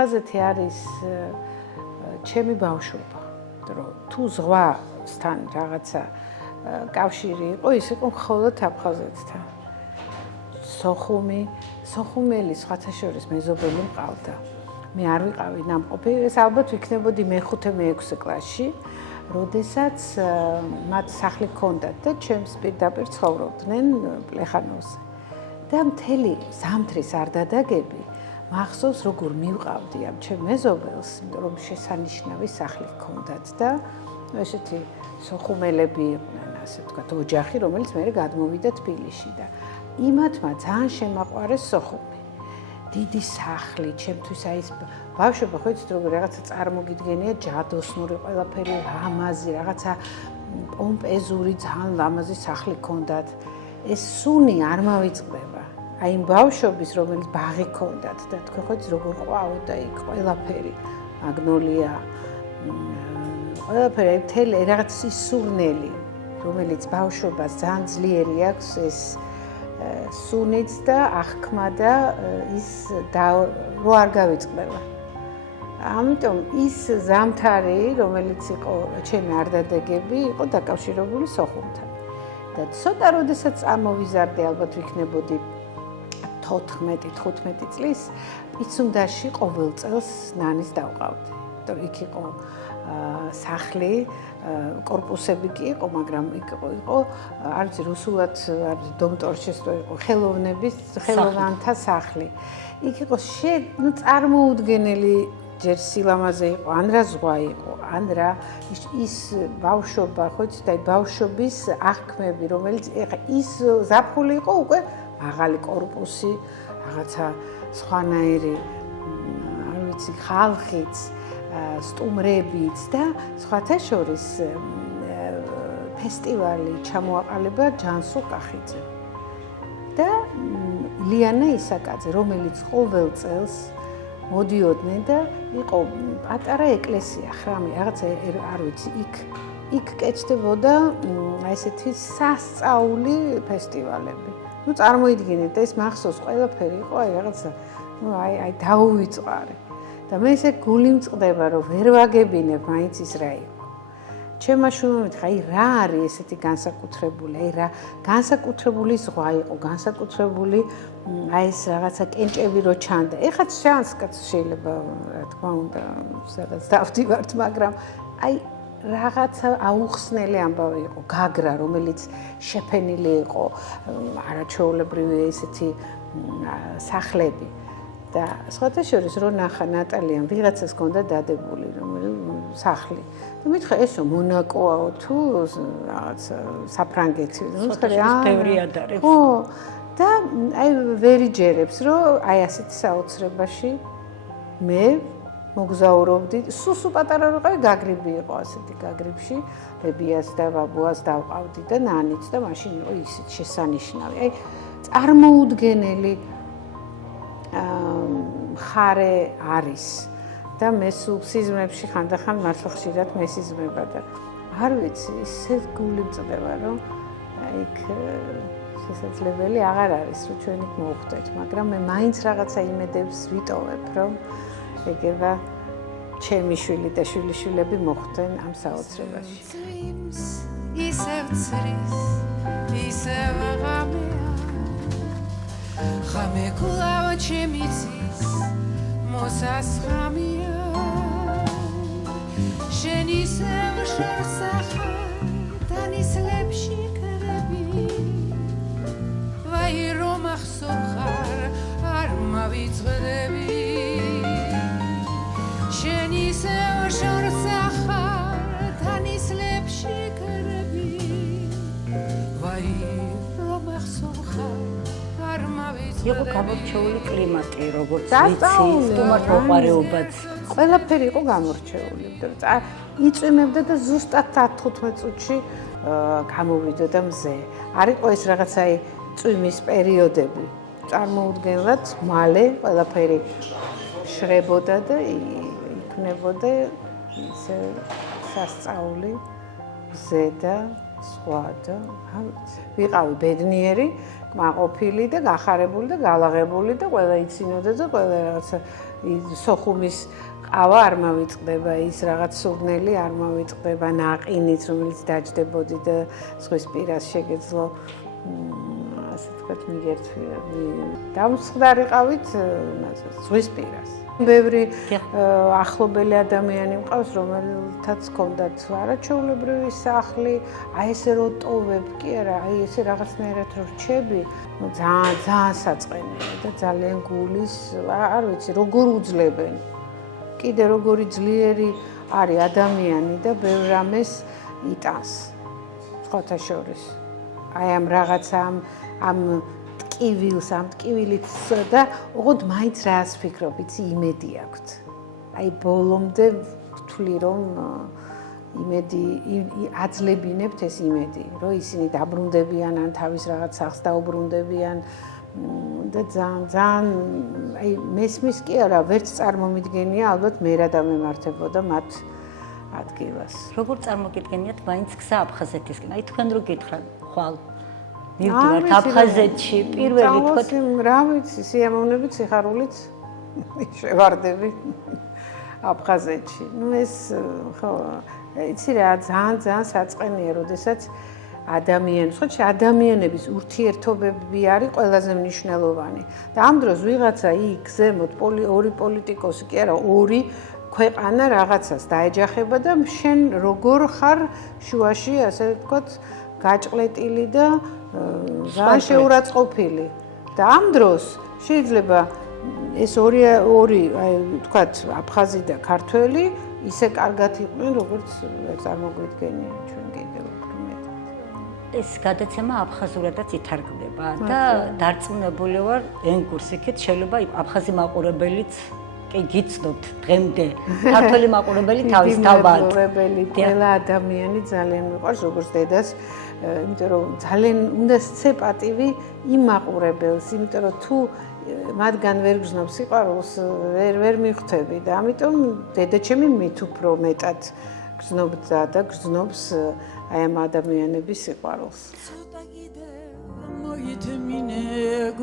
ახალგაზრდეთი არის ჩემი ბავშვობა. რომ თუ ზღვასთან რაღაცა კავშირი იყო, ის იყო მხოლოდ აფხაზეთთან. სოხუმელი სხვათა შორის მეზობელი მყავდა. მე არ ვიყავი ნამყოფი, ეს ალბათ ვიქნებოდი მე-5-მე-6 კლასში, როდესაც მათ სახლი ჰქონდათ და ჩემს პირდაპირ ცხოვრობდნენ პლეხანოვზე. და მთელი ზამთრის არ დადაგები მახსოვს როგორ მივყავდი ამ ჩემ მეზობელს, რომ შესანიშნავი სახლი ჰქონდათ და ესეთი სოხუმელები იყვნენ, ასე ვთქვათ, ოჯახი, რომელიც მერე გადმოვიდა თბილისში და იმათმა ძალიან შემაყვარეს სოხუმი. დიდი სახლი, ჩემთვის აი ეს ბავშვობა ხო იცით როგორ რაღაცა წარმოგიდგენია ჯადოსნური ყველაფერი ლამაზი, რაღაცა პომპეზური ძალიან ლამაზი სახლი ჰქონდათ. ეს სუნი არ მავიწყდება. აი იმ ბავშვობის, რომელიც ბაღი ჰქონდათ და თქვენ ხო იცით როგორ ყვაოდა იქ ყველაფერი, მაგნოლია, ყველაფერი მთელი რაღაც ის სურნელი, რომელიც ბავშვობას ძალიან ძლიერი აქვს ეს სუნიც და აღქმა და ის რო არ გავიწყდება. ამიტომ ის ზამთარი, რომელიც იყო ჩემი არდადეგები, იყო დაკავშირებული სოხუმთან. და ცოტა როდესაც წამოვიზარდე, ალბათ ვიქნებოდი 14-15 წლის, პიცუნდაში ყოველ წელს ნანის დავყავდი. იმიტომ იქ იყო სახლი, კორპუსები კი იყო, მაგრამ იქ იყო, არ ვიცი, რუსულად დომტორშესტო იყო, ხელოვნანთა სახლი. იქ იყო წარმოუდგენელი ჯერ სილამაზე იყო, ან რა ზღვა იყო, ან რა ის ბავშვობა, ხო იცით, აი ბავშვობის აღქმები, რომელიც ეხა ის ზაფხული იყო უკვე მაღალი კორპუსი, რაღაცა სხვანაირი, არ ვიცი, ხალხიც, სტუმრებიც და სხვათა შორის ფესტივალი ჩამოაყალიბა ჯანსუღ კახიძე და ლიანა ისაკაძე, რომელიც ყოველ წელს მოდიოდნენ და იყო პატარა ეკლესია, ხრამი, რაღაცა არ ვიცი, იქ კეთდებოდა აი ესეთი სასწაული ფესტივალები. ნუ წარმოიდგინეთ და ეს მახსოვს ყველაფერი იყო აი რაღაცა, ნუ აი დაუვიწყარი. და მე ესე გული მწყდება, რომ ვერ ვაგებინებ მაინც ის რა იყო. ჩემმა შვილმა მითხრა, აი რა არის ესეთი განსაკუთრებული, აი რა განსაკუთრებული ზღვა იყო, განსაკუთრებული აი ეს რაღაცა კენჭები რო ჩანდა. ეხლა შანს კაც შეიძლება რა თქმა უნდა, სადაც დავდივართ, მაგრამ აი რაღაცა აუხსნელი ამბავი იყო, გაგრა, რომელიც შეფენილი იყო, არაჩვეულებრივი ესეთი სახლები. და სხვათა შორის რო ნახა ნატალიამ ვიღაცას ჰქონდა დადებული სახლი. და მითხრა ესო მონაკოაო თუ რაღაც საფრანგეთი. ბევრი ადარებს. ხო. და აი ვერ იჯერებს, რომ აი ასეთი საოცრებაში მე მოგზაურობდი. სუსუ პატარა რო ყავი, გაგრიბი იყო ასეთი გაგრიბში, ბებიას და ბაბუას დავყავდი და ნანიც და მაშინ იყო ისეთ შესანიშნავი. აი წარმოუდგენელი ხარე არის და მე სულ სიზმრებში ხანდახან მართლა ხშირად მესიზმრება და არ ვიცი, ისე გული მწყდება, რომ იქ შესაძლებელი აღარ არის, რომ ჩვენ იქ მოვხვდეთ, მაგრამ მე მაინც რაღაცა იმედებს ვიტოვებ, რომ ეგება ჩემი შვილი და შვილიშვილები მოხვდნენ ამ საოცრებაში. ისევ ცრის, ისევ ღამეა ხამე კვლავ ჩემი ცის მოსასხამია შენ ისევ შევსახარ დანისლებში კრები ვაი რომ ახსოვხარ არ მავიწყდები შენ ისევ შევსახარ დანისლებში კრები ვაი რომ ახსოვხარ იყო გამორჩეული კლიმატი, როგორც ვიცი, სტუმართ მოყარეობაც. ყველაფერი იყო გამორჩეული. იწვიმებდა და ზუსტად 10-15 წუთში გამოვიდოდა მზე. არ იყო ეს რაღაცა წვიმის პერიოდები. წარმოუდგენლად მალე ყველაფერი შრებოდა და იქნებოდა ისე სასწაული მზე და სხვა და ვიყავი ბედნიერი, კმაყოფილი და გახარებული და გალაღებული და ყველა იცინოდა და ყველა რაღაცა სოხუმის ყავა არ მოვიწყდება, ის რაღაც სურნელი არ მოვიწყდება, ნაყინიც, რომელიც დაჯდებოდი და ზღვის პირას შეგეძლო ასე ვთქვათ, დამსხდარიყავით ზღვის პირას. ბევრი ახლობელი ადამიანი მყავს, რომელთაც ჰქონდათ არაჩვეულებრივი სახლი, აი ესე რო ტოვებ, კი არა, აი ესე რაღაცნაირად რო რჩები, ძალიან საწყენია და ძალიან გულის, არ ვიცი, როგორ უძლებენ. კიდე როგორი ძლიერი არის ადამიანი და ბევრ რამეს იტანს. სხვათა შორის. აი ამ რაღაცა ამ ტკივილს, ამ ტკივილით და ოღონდ მაინც რას ფიქრობ, იცი, იმედი აქვთ. აი ბოლომდე ვთვლი რომ იმედი აძლევინებთ ეს იმედი, რომ ისინი დაბრუნდებიან ან თავის რაღაც სახს დაუბრუნდებიან და ძალიან აი მესმის კი არა, ვერც წარმომიდგენია ალბათ მე რა დამემართებოდა მათ ადგილას. როგორ წარმოგიდგენიათ მაინც გზა აფხაზეთისკენ? აი თქვენ რო გითხრათ, ხვალ მივდივართ აფხაზეთში, პირველი თქო რა ვიცი, სიამოვნებით, სიხარულით შევარდები აფხაზეთში. ნუ ეს ხო, იცი რა, ძალიან საწყენია, როდესაც ადამიანების ურთიერთობები არის ყველაზე მნიშვნელოვანი. და ამ დროს ვიღაცა იქ ზემოთ ორი პოლიტიკოსი, კი არა, ორი ქვეყანა რაღაცას დაეჯახება და შენ როგორ ხარ შუაში, ასე ვთქვათ, გაჭყლეტილი და ძალიან შეურაცხყოფილი. და ამ დროს შეიძლება ეს ორი აი ვთქვათ, აფხაზი და ქართველი ისე კარგად იყვნენ, როგორც წარმოგვიდგენია ჩვენ კიდევ უფრო მეტად. ეს გადაცემა აფხაზურადაც ითარგმნება და დარწმუნებული ვარ ენგურს იქით შეიძლება აფხაზი მაყურებელიც კი გიცნობთ დღემდე ქართველი მაყურებელი თავისთავად ყველა ადამიანი ძალიან მიყვარს როგორც დედას, იმიტომ რომ ძალიან უნდა სცე პატივი იმ მაყურებელს, იმიტომ რომ თუ მათგან ვერ გრძნობს სიყვარულს, ვერ მიხვდები და ამიტომ დედაჩემი მით უფრო მეტად გრძნობდა და გრძნობს აი ამ ადამიანების სიყვარულს. ცოტა კიდე მოითმინეგულო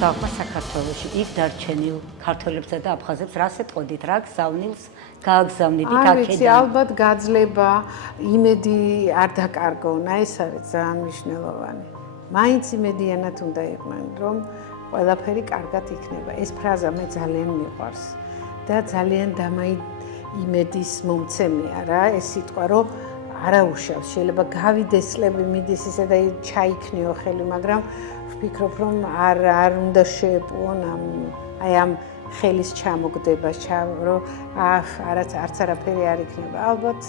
გავხვა საქართველოში, იქ დარჩენილ ქართველებსა და აფხაზებს რას ეტყოდით, რა გზავნილს გააგზავნიდით აქედან? ალბათ გაძლება, იმედი არ დაკარგონა, ეს არის ძალიან მნიშვნელოვანი. მაინც იმედიანად უნდა იყვნენ, რომ ყველაფერი კარგად იქნება. ეს ფრაზა მე ძალიან მიყვარს და ძალიან იმედის მომცემია რა, ეს სიტყვა, რომ არაუშავს, შეიძლება გავიდეს წლები, მიდის ისე და ჩაიქნიო ხელი, მაგრამ ვფიქრობ, რომ არ უნდა შეეპოვონ აი ამ ხელის ჩამოგდებას, რომ არც არაფერი არ იქნება. ალბათ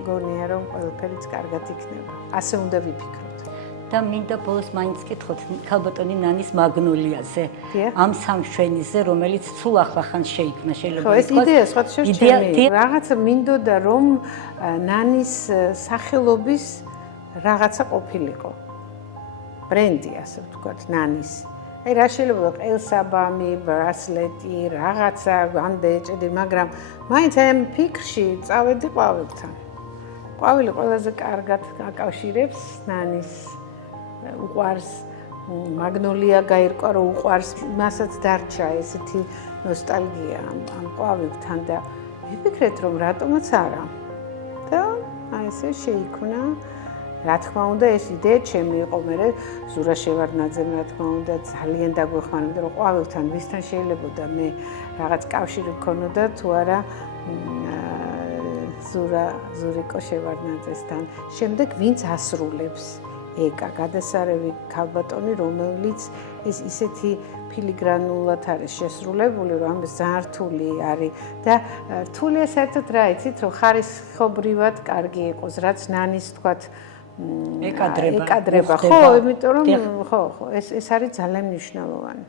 მგონია, რომ ყველაფერიც კარგად იქნება. ასე უნდა ვიფიქროთ. და მინდა ბოლოს მაინც კითხოთ ქალბატონი ნანის მაგნოლიაზე, ამ სამშვენიზე, რომელიც სულ ახლახან შეიქმნა, შეიძლება ეს იდეა სხვა შემჩემი. რაღაცა მინდოდა, რომ ნანის სახელობის რაღაცა ყოფილიყო. ბრენდი, ასე ვთქვათ, ნანის. აი რა შეიძლება ყელსაბამი, ბრასლეტი, რაღაცა ამდე ეჭედი, მაგრამ მაინც აი ამ ფიქრში წავედი ყვავილთან. ყვავილი ყველაზე კარგად აკავშირებს ნანის უყვარს მაგნოლია გაირკვა, რომ უყვარს, მასაც დარჩა ესეთი ნოსტალგია ამ ყვავილთან და ვიფიქრეთ, რომ რატომაც არა. და აი ესე შეიქმნა. რა თქმა უნდა, ეს იდეა ჩემი იყო, მე ზურა შევარდნაძემ რა თქმა უნდა ძალიან დაგვეხმარებოდა, რომ ყვავილთან ვისთან შეიძლებოდა მე რაღაც კავშირი გქონოდა თუ არა ზურიკო შევარდნაძესთან. შემდეგ ვინც ასრულებს ეკა გადასარევი ქალბატონი, რომელიც ეს ისეთი ფილიგრანულად არის შესრულებული, რომ ამას ძალიან რთული არის და რთულია საერთოდ რა იცით, რომ ხარისხობრივად კარგი იყოს, რაც ნანის თქვათ ეკადრება. ხო, იმიტომ რომ ხო, ეს არის ძალიან მნიშვნელოვანი.